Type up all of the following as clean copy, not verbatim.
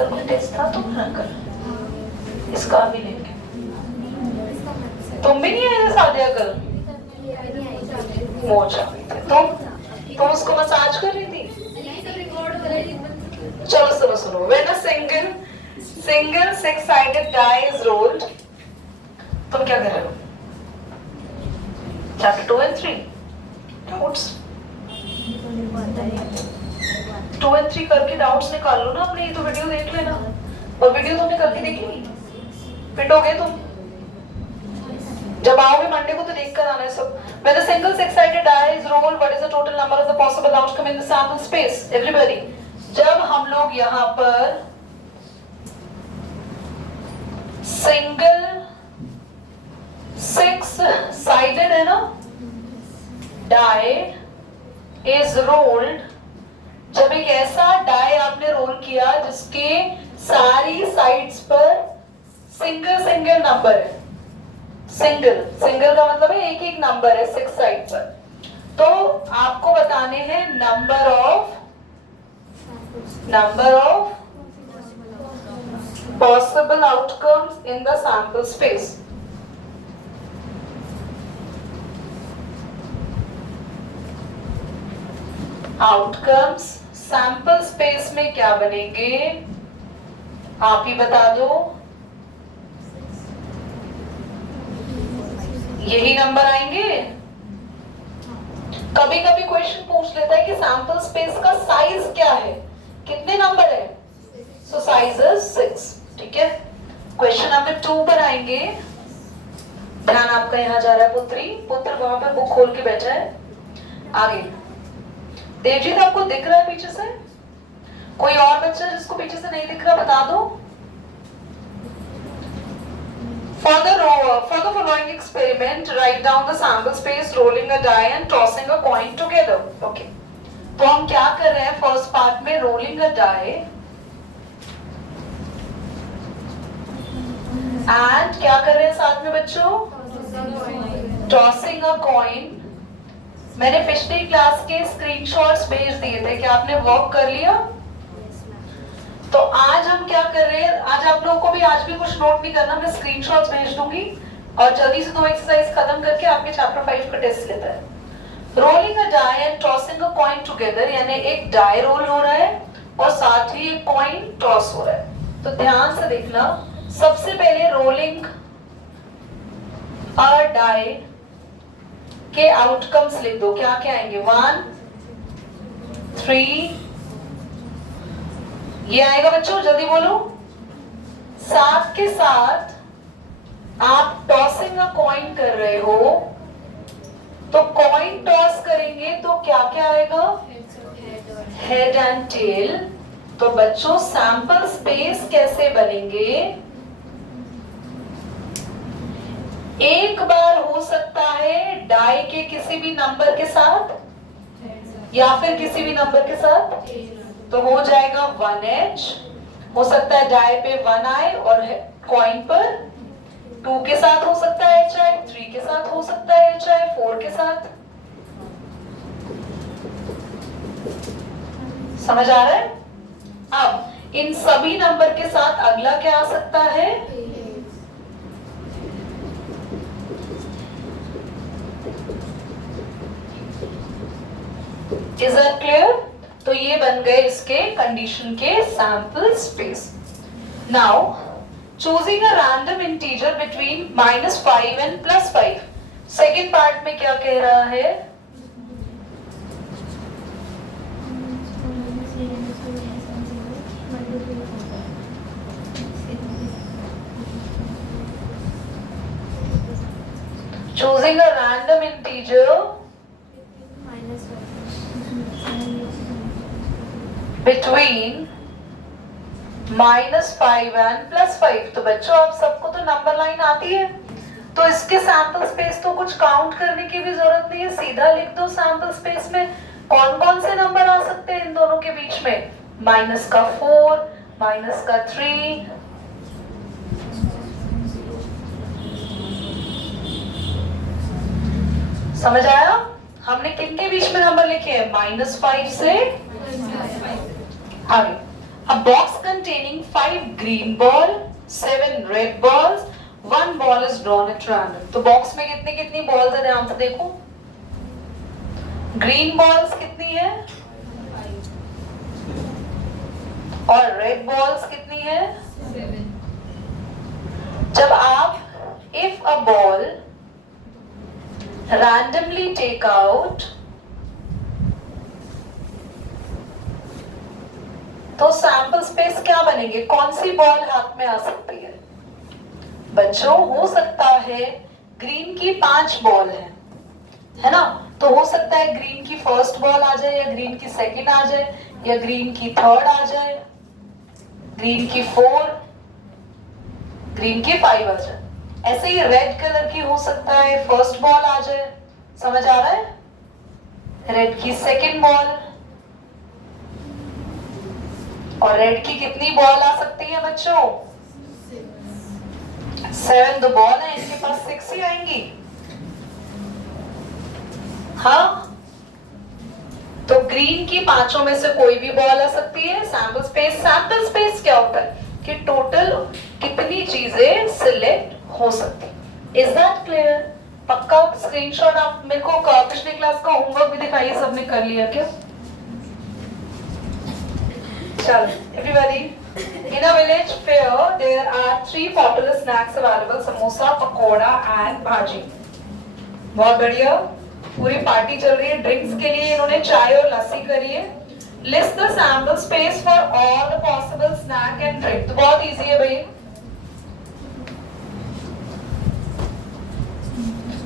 कल कोई टेस्ट था तुम्हारा कल? इसका भी लेंगे। तुम भी नहीं आए सादिया कल? मोचा तुम उसको मसाज कर रही थी? चलो सुनो सुनो, when a single six sided die is rolled, तुम क्या कर रहे हो? चैप्टर 2 and 3 डाउट्स 2 and 3 करके डाउट्स निकाल लो ना अपने। ये तो वीडियो देख लेना, और वीडियो तुमने करके देखी नहीं, पिटोगे तुम। जब आओगे मंडे को तो देख कर आना है सब। When a single six-sided die is rolled, what is the total number of the possible outcome in the sample space? Everybody, जब हम लोग यहाँ पर सिंगल सिक्स-साइडेड है ना, die is rolled, जब एक ऐसा डाई आपने रोल किया जिसके सारी साइड्स पर सिंगल नंबर है। सिंगल का मतलब है एक एक नंबर है 6 साइड पर, तो आपको बताने हैं number of possible outcomes in the sample space. Outcomes sample space में क्या बनेंगे, आप ही बता दो। यही नंबर आएंगे। कभी कभी क्वेश्चन पूछ लेता है कि सैंपल स्पेस का साइज क्या है, कितने नंबर है, सो साइज इज 6। ठीक है, क्वेश्चन नंबर 2 पर आएंगे। ध्यान आपका यहाँ जा रहा है पुत्र वहां पर बुक खोल के बैठा है। आगे देवजीत, आपको दिख रहा है पीछे से? कोई और बच्चा जिसको पीछे से नहीं दिख रहा बता दो। For the following experiment, write down the sample space, rolling a die and tossing a coin together. Okay. तो हम क्या कर रहे हैं फर्स्ट पार्ट में, rolling a die and क्या कर रहे हैं साथ में बच्चों, tossing a coin। मैंने पिछली क्लास के स्क्रीनशॉट्स भेज दिए थे, क्या आपने वर्क कर लिया? तो आज हम क्या कर रहे हैं, आज आप लोगों को भी आज भी कुछ नोट नहीं करना, मैं स्क्रीनशॉट्स भेज दूंगी और जल्दी से 2 एक्सरसाइज खत्म करके आपके चैप्टर 5 का टेस्ट लेता है। Rolling a die and tossing a coin together, यानी एक डाई रोल हो रहा है और साथ ही एक कॉइन टॉस हो रहा है। तो ध्यान से देखना, सबसे पहले रोलिंग अ डाई के आउटकम्स लिख दो, क्या क्या आएंगे, 1 3 ये आएगा बच्चों, जल्दी बोलो। साथ के साथ आप टॉसिंग अ कॉइन कर रहे हो, तो कॉइन टॉस करेंगे तो क्या क्या आएगा, हेड एंड टेल। तो बच्चों सैंपल स्पेस कैसे बनेंगे, एक बार हो सकता है डाई के किसी भी नंबर के साथ या फिर किसी भी नंबर के साथ, तो हो जाएगा 1H। हो सकता है डाई पे 1 आए और कॉइन पर 2 के साथ हो सकता है H आए, 3 के साथ हो सकता है H आए, 4 के साथ। समझ आ रहा है? अब इन सभी नंबर के साथ अगला क्या आ सकता है, इज दैट क्लियर? तो ये बन गए इसके कंडीशन के sample space. Now choosing a random integer between -5 and +5, second part में क्या कह रहा है, choosing a random integer between -5 and +5। तो बच्चों आप सबको तो नंबर लाइन आती है, तो इसके सैंपल स्पेस तो कुछ काउंट करने की भी जरूरत नहीं है, सीधा लिख दो सैंपल स्पेस में कौन कौन से नंबर आ सकते हैं इन दोनों के बीच में, -4, -3, समझ आया? हमने किन के बीच में नंबर लिखे हैं, -5 से आगे। A box containing 5 green ball, 7 red balls, 1 ball is drawn at random. तो बॉक्स में कितनी कितनी बॉल्स है, ध्यान से देखो. ग्रीन बॉल्स कितनी है और रेड बॉल्स कितनी है. जब आप if a ball randomly take out, तो सैंपल स्पेस क्या बनेंगे, कौन सी बॉल हाथ में आ सकती है बच्चों. हो सकता है ग्रीन की 5 बॉल है ना, तो हो सकता है ग्रीन की फर्स्ट बॉल आ जाए, या ग्रीन की सेकंड आ जाए, या ग्रीन की थर्ड आ जाए, ग्रीन की 4, ग्रीन की 5 आ जाए. ऐसे ही रेड कलर की हो सकता है फर्स्ट बॉल आ जाए. समझ आ रहा है. रेड की सेकंड बॉल, और रेड की कितनी बॉल आ सकती है बच्चों, 7. तो बॉल है इनके पास 6 ही आएंगी. हाँ, तो ग्रीन की 5 में से कोई भी बॉल आ सकती है. सैंपल स्पेस क्या होता है कि टोटल कितनी चीजें सिलेक्ट हो सकती. Is that clear. पक्का स्क्रीनशॉट आप मेरे को पिछले क्लास का होमवर्क भी दिखाइए, सबने कर लिया क्या. चल everybody. In a village fair, there are 3 popular snacks available: samosa, pakoda and bhaji. बहुत बढ़िया. पूरी पार्टी चल रही है. ड्रिंक्स के लिए इन्होंने चाय और लस्सी करी है. List the sample space for all the possible snack and drink. तो बहुत इजी है भाई.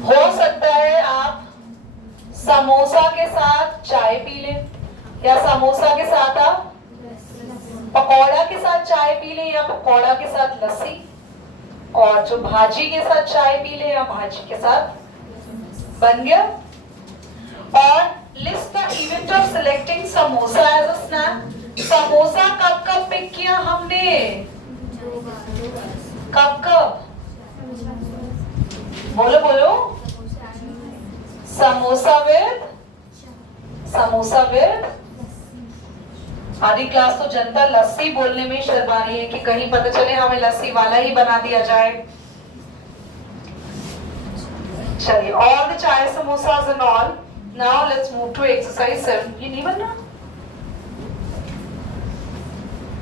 हो सकता है आप समोसा के साथ चाय पी लें, या समोसा के साथ आप पकौड़ा के साथ चाय पी लें, या पकौड़ा के साथ लस्सी, और जो भाजी के साथ चाय पी लें, या भाजी के साथ. बन गया. और list the event of selecting samosa as a snack. Samosa कब कब पिक किया हमने, कब कब, बोलो बोलो. समोसा विद आधी क्लास तो जनता लस्सी बोलने में शर्मा रही है कि कहीं पता चले हमें लस्सी वाला ही बना दिया जाए. चलिए, all the chai samosas and all. Now let's move to exercise 7. ये नहीं बनना,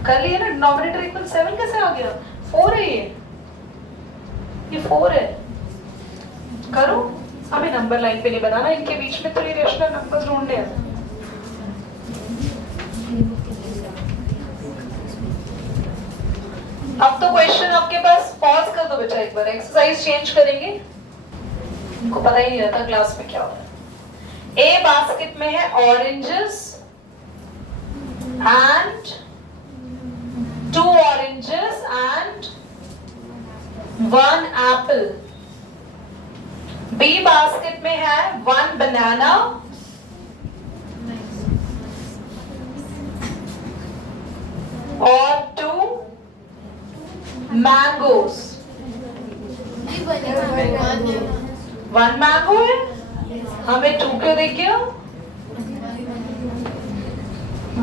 कर लिया ना. डिनोमिनेटर इक्वल 7 कैसे आ गया, 4 है ये 4 है. करो. हमें नंबर लाइन पे नहीं बनाना, इनके बीच में तो ये रेशनल नंबर्स ढूंढने हैं. अब तो क्वेश्चन आपके पास. पॉज कर दो बेटा एक बार. एक्सरसाइज चेंज करेंगे. इनको पता ही नहीं रहता क्लास में क्या हो रहा है. ए बास्केट में है oranges and 2 oranges and 1 apple. B basket में है 1 बनाना और 2 मैंगोस. 1 मैंगो है, हमें 2 क्यों देखिए.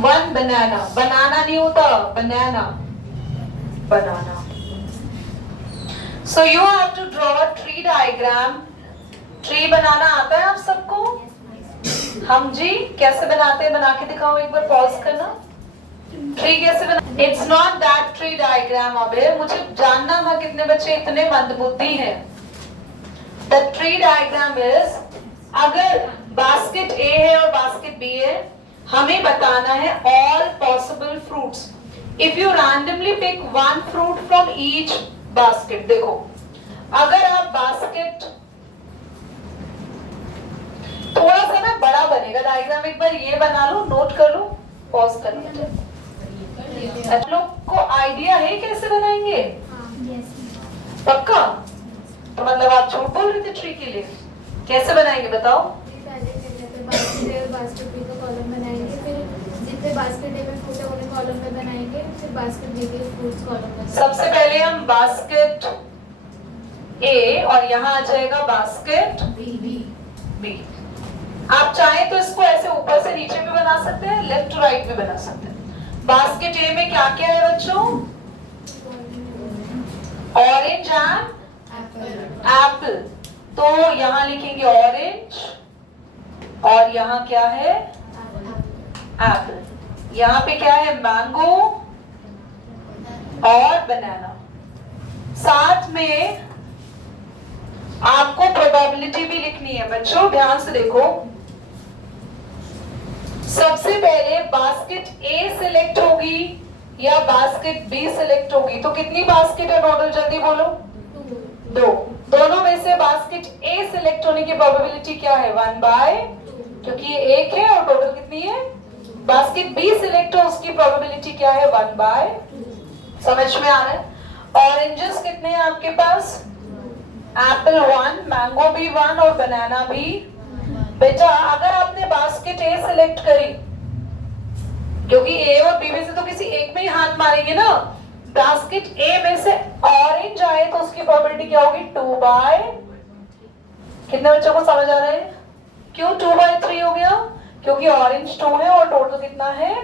1 बनाना. बनाना नहीं होता, बनाना. So you have to draw a tree diagram. Tree बनाना आता है आप सबको. हम जी कैसे बनाते हैं, बना के दिखाओ एक बार. पॉज करना. ट्री कैसे बना. It's not that tree diagram. अबे मुझे जानना था कितने बच्चे इतने मंदबुद्धि हैं. द ट्री डायग्राम इज, अगर बास्केट ए है और बास्केट बी है, हमें बताना है all possible fruits. If you randomly pick 1 fruit from each basket. देखो, अगर आप बास्केट थोड़ा सा ना बड़ा बनेगा डायग्राम. एक बार ये बना लो, नोट कर लो, पॉज कर लो. आप लोग को आइडिया है कैसे बनाएंगे? पक्का? तो मतलब आप झूठ बोल रहे थे ट्री के लिए. कैसे बनाएंगे बताओ. बास्केट बी का कॉलम बनाएंगे, फिर जितने बास्केट ए में फ्रूट है उन्हें कॉलम में बनाएंगे, फिर बास्केट बी के फ्रूट्स कॉलम में. सबसे पहले हम बास्केट ए और यहाँ आ जाएगा बास्केट बी. आप चाहें तो इसको ऐसे ऊपर से नीचे भी बना सकते हैं, लेफ्ट टू राइट भी बना सकते हैं. बास्केट ए में क्या क्या है बच्चों? Orange and Apple. तो यहां लिखेंगे ऑरेंज और यहां क्या है? एप्पल। यहां पे क्या है? मैंगो और बनाना। साथ में आपको प्रोबेबिलिटी भी लिखनी है बच्चों, ध्यान से देखो। सबसे पहले बास्केट ए सिलेक्ट होगी या बास्केट बी सिलेक्ट होगी? तो कितनी बास्केट है टोटल? जल्दी बोलो। दो। दोनों में से बास्केट ए सिलेक्ट होने की प्रोबेबिलिटी क्या है? 1/2, क्योंकि ये एक है और टोटल कितनी है? बास्केट बी सिलेक्ट हो उसकी प्रोबेबिलिटी क्या है? 1/2। समझ में आ रहा है? ऑरेंजेस कितने हैं आपके पास? एप्पल 1, मैंगो भी 1 और बनाना भी। बेटा अगर आपने बास्केट ए सिलेक्ट करी, क्योंकि ए और बी में से तो किसी एक में ही हाथ मारेंगे ना, बास्केट ए में से ऑरेंज आए तो उसकी प्रोबेबिलिटी क्या होगी? 2/, कितने बच्चों को समझ आ रहा है? क्यों 2/3 हो गया? क्योंकि ऑरेंज 2 है और टोटल कितना है?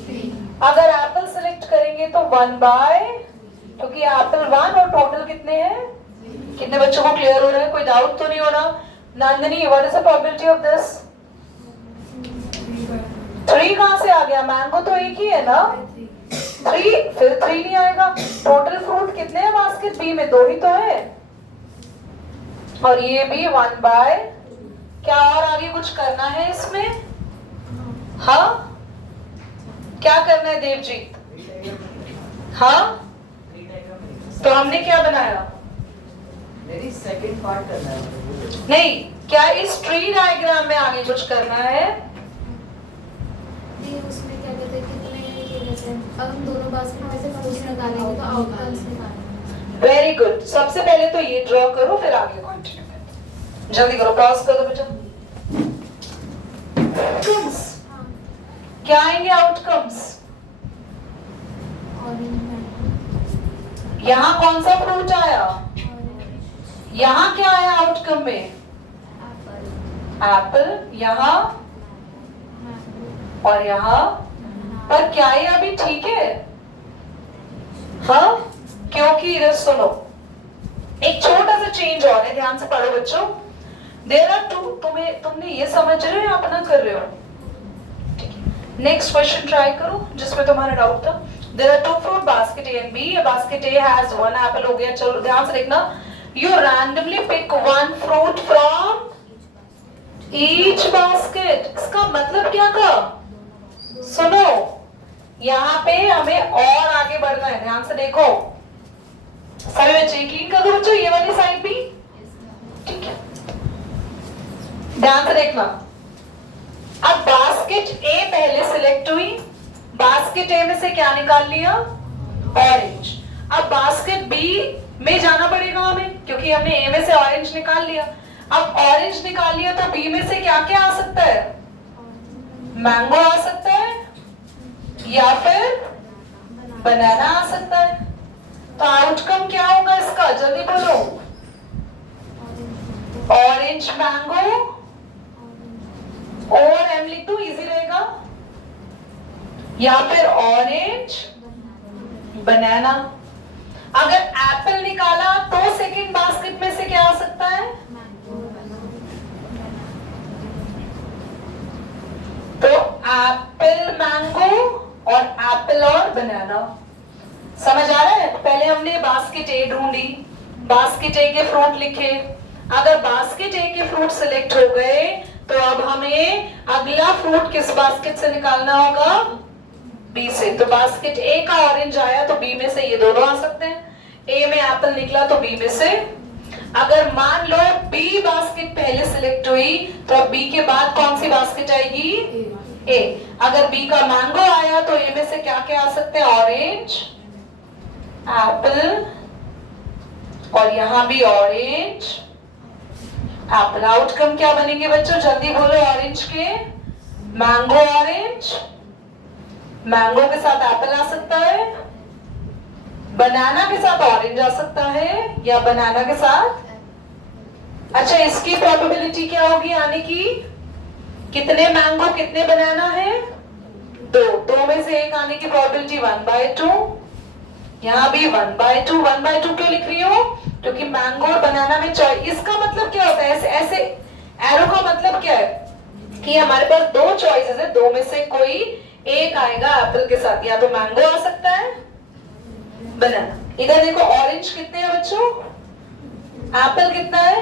3। अगर एप्पल सिलेक्ट करेंगे तो 1/, क्योंकि एप्पल 1 और टोटल कितने हैं? कितने बच्चों को क्लियर हो रहा है? कोई डाउट तो नहीं हो रहा? Nandini, what is the probability of this? 3 कहां से आ गया? मैंगो तो एक ही है ना? 3, फिर 3 नहीं आएगा। टोटल फ्रूट कितने हैं बास्केट बी में? 2 ही तो है। और ये भी 1/, क्या और आगे कुछ करना है इसमें? हाँ, क्या करना है देवजीत? हाँ, तो हमने क्या बनाया? सेकंड पार्ट करना है। नहीं, क्या इस ट्री डायग्राम में आगे कुछ करना है? ये उसमें क्या कहते हैं, कितने ये कहते हैं, अब हम दोनों बास्केट में से फ्रूट्स निकालेंगे तो आउटकम्स निकालेंगे। Very good. सबसे पहले तो ये ड्रॉ करो, फिर आगे कंटिन्यू करो। जल्दी करो, पॉज कर दो बेटा। आउटकम्स क्या आएंगे? आउटकम्स यहाँ कौन सा फ्रूट आया? यहाँ क्या आया आउटकम में? एप्पल। यहाँ और यहाँ पर क्या ये अभी ठीक है? हाँ, क्योंकि इधर सुनो, एक छोटा सा चेंज और है, ध्यान से पढ़ो बच्चों। देयर आर टू, तुमने ये समझ रहे हो या अपना कर रहे हो? नेक्स्ट क्वेश्चन ट्राई करो जिसमें तुम्हारा डाउट था। There are 2 fruit basket A and B. Basket A has 1 apple हो गया। चलो ध्यान से देखना, you randomly pick 1 fruit from each basket. इसका मतलब क्या था? सुनो, यहाँ पे हमें और आगे बढ़ना है, ध्यान से देखो। सभी बच्चे क्लीन कर दो बच्चों, ये वाली साइड भी। ठीक है, ध्यान से देखना। अब बास्केट ए पहले सिलेक्ट हुई, बास्केट ए में से क्या निकाल लिया? ऑरेंज। अब बास्केट बी में जाना पड़ेगा हमें, क्योंकि हमने ए में से ऑरेंज निकाल लिया। अब ऑरेंज निकाल लिया तो बी में से क्या क्या आ सकता है? मैंगो आ सकता है या फिर बनाना आ सकता है। तो आउटकम क्या होगा इसका? जल्दी बोलो। ऑरेंज मैंगो और एम लिख दो, इजी रहेगा, या फिर ऑरेंज बनाना। अगर एप्पल निकाला तो सेकंड बास्केट में से क्या आ सकता है? तो एप्पल मैंगो और एप्पल और बनाना। समझ आ रहा है? पहले हमने बास्केट ए ढूंढी, बास्केट ए के फ्रूट लिखे। अगर बास्केट ए के फ्रूट सिलेक्ट हो गए तो अब हमें अगला फ्रूट किस बास्केट से निकालना होगा? बी से। तो बास्केट ए का ऑरेंज आया तो बी में से ये दोनों आ सकते हैं। ए में एप्पल निकला तो बी में से। अगर मान लो बी बास्केट पहले सिलेक्ट हुई तो अब बी के बाद कौन सी बास्केट आएगी? ए। अगर बी का मैंगो आया तो ए में से क्या क्या आ सकते हैं? ऑरेंज, एप्पल और यहां भी ऑरेंज, एप्पल। आउटकम क्या बनेंगे बच्चों? जल्दी बोलो। ऑरेंज के मैंगो, ऑरेंज, मैंगो के साथ एप्पल आ सकता है, बनाना के साथ ऑरेंज आ सकता है, या बनाना के साथ। अच्छा, इसकी प्रोबेबिलिटी क्या होगी आने की? कितने मैंगो कितने बनाना है? दो में से एक आने की प्रोबेबिलिटी 1/2, यहाँ भी 1/2। 1/2 क्यों लिख रही हो? क्योंकि मैंगो और बनाना में चॉइस। इसका मतलब क्या होता है? ऐसे ऐसे एरो का मतलब क्या है कि हमारे पास दो चॉइसेस है, दो में से कोई एक आएगा एप्पल के साथ, या तो मैंगो आ सकता है, बनाना। इधर देखो ऑरेंज कितने हैं बच्चों, एप्पल कितना है,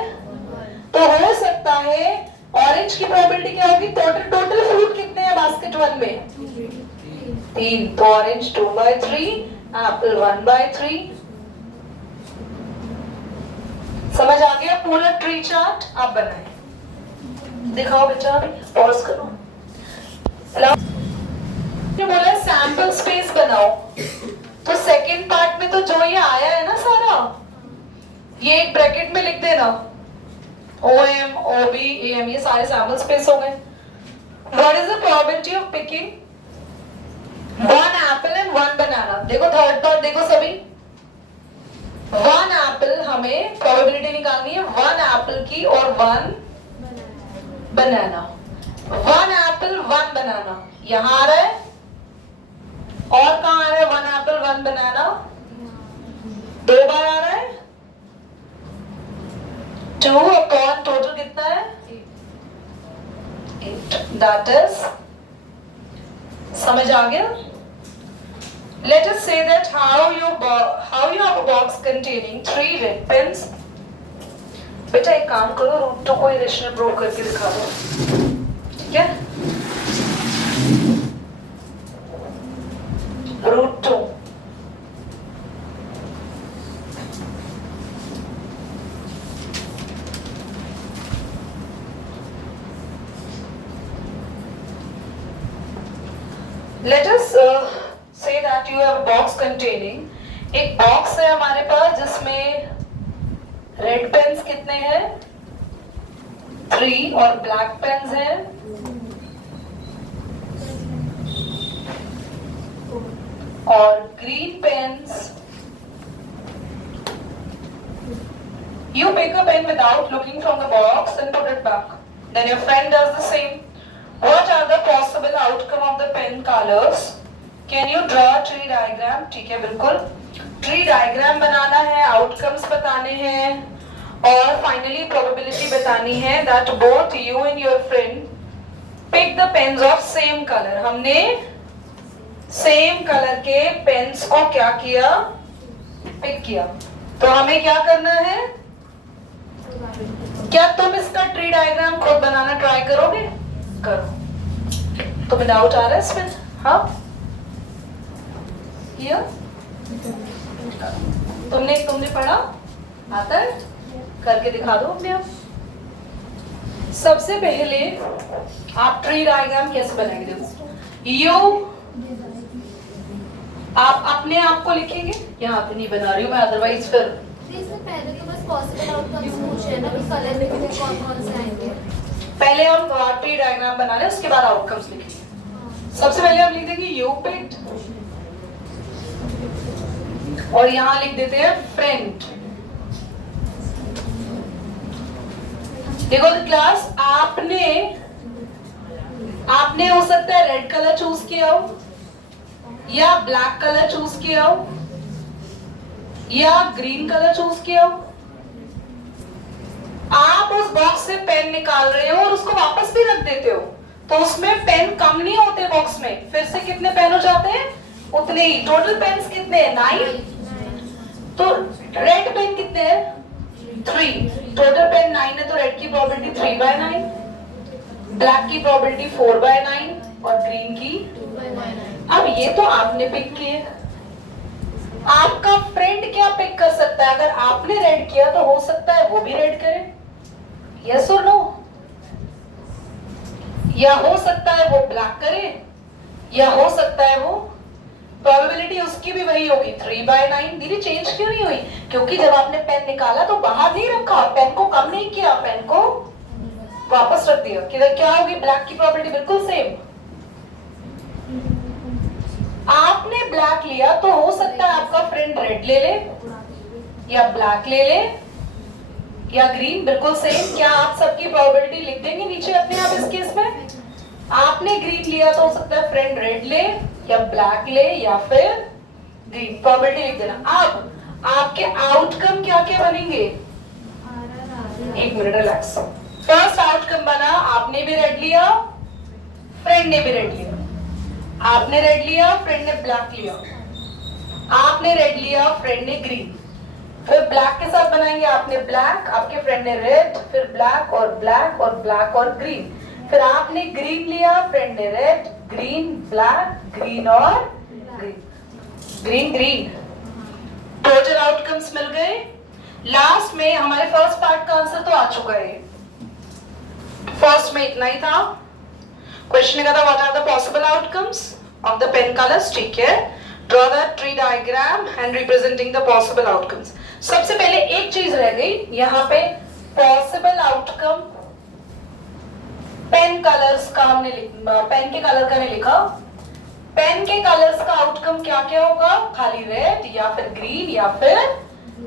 तो हो सकता है ऑरेंज की प्रोबेबिलिटी क्या होगी? टोटल फ्रूट कितने हैं बास्केट 1 में? 3, तो ऑरेंज 2/3, एप्पल 1/3। समझ आ गया पूरा ट्री चार्ट? आप बनाए दिखाओ बेटा, पॉज करो। बोला सैंपल स्पेस बनाओ, तो सेकंड पार्ट में तो जो ये आया है ना सारा, ये एक ब्रैकेट में लिख देना, OM, OB, AM, ये सारे सैंपल स्पेस हो गए। What is the probability of picking 1 Apple and 1 बनाना? देखो थर्ड पार्ट देखो सभी, 1 एप्पल हमें प्रोबेबिलिटी निकालनी है 1 एप्पल की और 1 बनाना। 1 एप्पल 1 बनाना यहां आ रहा है, और कहां आ रहा है 1 एप्पल 1 बनाना? 2 बार आ रहा है, 2 अपॉन टोटल कितना है 8, दैट इज, समझ आ गया? Let us say that how you have a box containing 3 red pens. बेटा एक काम करो, रूट 2 को इरेशनल प्रूव करके दिखा दो, ठीक है? Root 2 let us say that you have a box containing, एक बॉक्स है हमारे पास जिसमें रेड पेन्स कितने हैं 3 और ब्लैक पेन्स हैं और green pens. You pick a pen without looking from the box and put it back. Then your friend does the same. What are the possible outcome of the pen colors? Can you draw a tree diagram? ठीक है बिल्कुल, tree diagram बनाना है, outcomes बताने हैं और finally probability बतानी है that both you and your friend pick the pens of same color. हमने सेम कलर के पेन्स को क्या किया? पिक किया। तो हमें क्या करना है? क्या तुम इसका ट्री डायग्राम खुद बनाना ट्राई करोगे? करो। तुम्हें डाउट आ रहा है इसमें? हाँ, किया? तुमने पढ़ा? आता है? करके दिखा दो अपने आप। सबसे पहले आप ट्री डायग्राम कैसे बनाएंगे? देखो, यू आप अपने आप को लिखेंगे, यहाँ पे नहीं बना रही हूँ मैं, अदरवाइज फिर इसमें पहले तो बस पॉसिबल आउटकम्स पूछे हैं ना कि कलर लिखने कौन से आएंगे। पहले हम ट्री डायग्राम बना लें, उसके बाद आउटकम्स लिखेंगे। सबसे पहले हम लिख देंगे यू पिक्ड और यहाँ लिख देते हैं फ्रेंड। देखो क्लास, आपने हो सकता है रेड कलर चूज किया हो या ब्लैक कलर चूज किया हो या ग्रीन कलर चूज किया हो। आप उस बॉक्स से पेन निकाल रहे हो और उसको वापस भी रख देते हो, तो उसमें पेन कम नहीं होते बॉक्स में, फिर से कितने पेन हो जाते हैं? उतने ही। टोटल पेन्स कितने हैं? 9। तो रेड पेन कितने हैं? 3। टोटल पेन 9 है, तो रेड की प्रोबेबिलिटी 3/9, ब्लैक की प्रोबेबिलिटी 4/9 और ग्रीन की 2/9। अब ये तो आपने पिक किए, आपका फ्रेंड क्या पिक कर सकता है? अगर आपने रेड किया तो हो सकता है वो भी रेड करे, यस और नो? या हो सकता है वो ब्लैक करे, या हो सकता है वो, प्रोबेबिलिटी उसकी भी वही होगी 3/9। दीदी चेंज क्यों नहीं हुई? क्योंकि जब आपने पेन निकाला तो बाहर नहीं रखा, पेन को कम नहीं किया, पेन को वापस रख दिया। किधर क्या होगी? ब्लैक की प्रोबेबिलिटी बिल्कुल सेम। आपने ब्लैक लिया तो हो सकता है आपका फ्रेंड रेड ले ले या ब्लैक ले ले या ग्रीन, बिल्कुल सेम। क्या आप सबकी प्रोबेबिलिटी लिख देंगे नीचे अपने आप इस केस में? आपने ग्रीन लिया तो हो सकता है फ्रेंड रेड ले या ब्लैक ले या फिर ग्रीन, प्रोबेबिलिटी लिख देना। अब आपके आउटकम क्या क्या बनेंगे, एक मिनट रिलैक्स। फर्स्ट आउटकम बना, आपने भी रेड लिया, फ्रेंड ने भी रेड लिया, आपने रेड लिया, फ्रेंड ने ब्लैक लिया, आपने रेड लिया, फ्रेंड ने ग्रीन। फिर ब्लैक के साथ बनाएंगे, आपने ब्लैक, आपके फ्रेंड ने रेड, फिर ब्लैक और ब्लैक और ब्लैक और ग्रीन। फिर आपने ग्रीन लिया, फ्रेंड ने रेड, ग्रीन, ब्लैक, ग्रीन और green, green green. Total outcomes मिल गए। लास्ट में हमारे फर्स्ट पार्ट का आंसर तो आ चुका है। फर्स्ट में इतना ही था। क्वेश्चन का था what are the possible outcomes of the pen colours, ठीक है। Draw the tree diagram and representing the possible outcomes. सबसे पहले एक चीज रह गई यहाँ पे, पॉसिबल आउटकम पेन कलर्स का हमने पेन के कलर का नहीं लिखा। पेन के कलर्स का आउटकम क्या क्या होगा, खाली रेड या फिर ग्रीन या फिर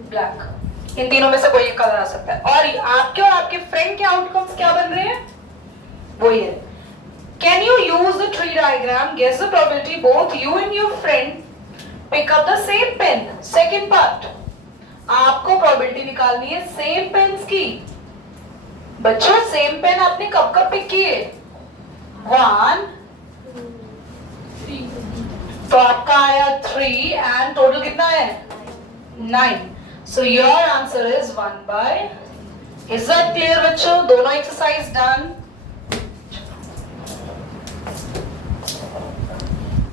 ब्लैक, इन तीनों में से कोई एक कलर आ सकता है। और आपके और आपके फ्रेंड के आउटकम्स क्या बन रहे हैं, वो ये। Can you use the tree diagram, guess the probability both you and your friend pick up the same pen? Second part, आपको probability निकालनी है सेम पेन्स की। बच्चों सेम पेन आपने कब कब पिक किए, 1, तो आपका आया 3 एंड टोटल कितना है 9। So your answer is 1/। Is that clear बच्चों? दोनों एक्सरसाइज डन।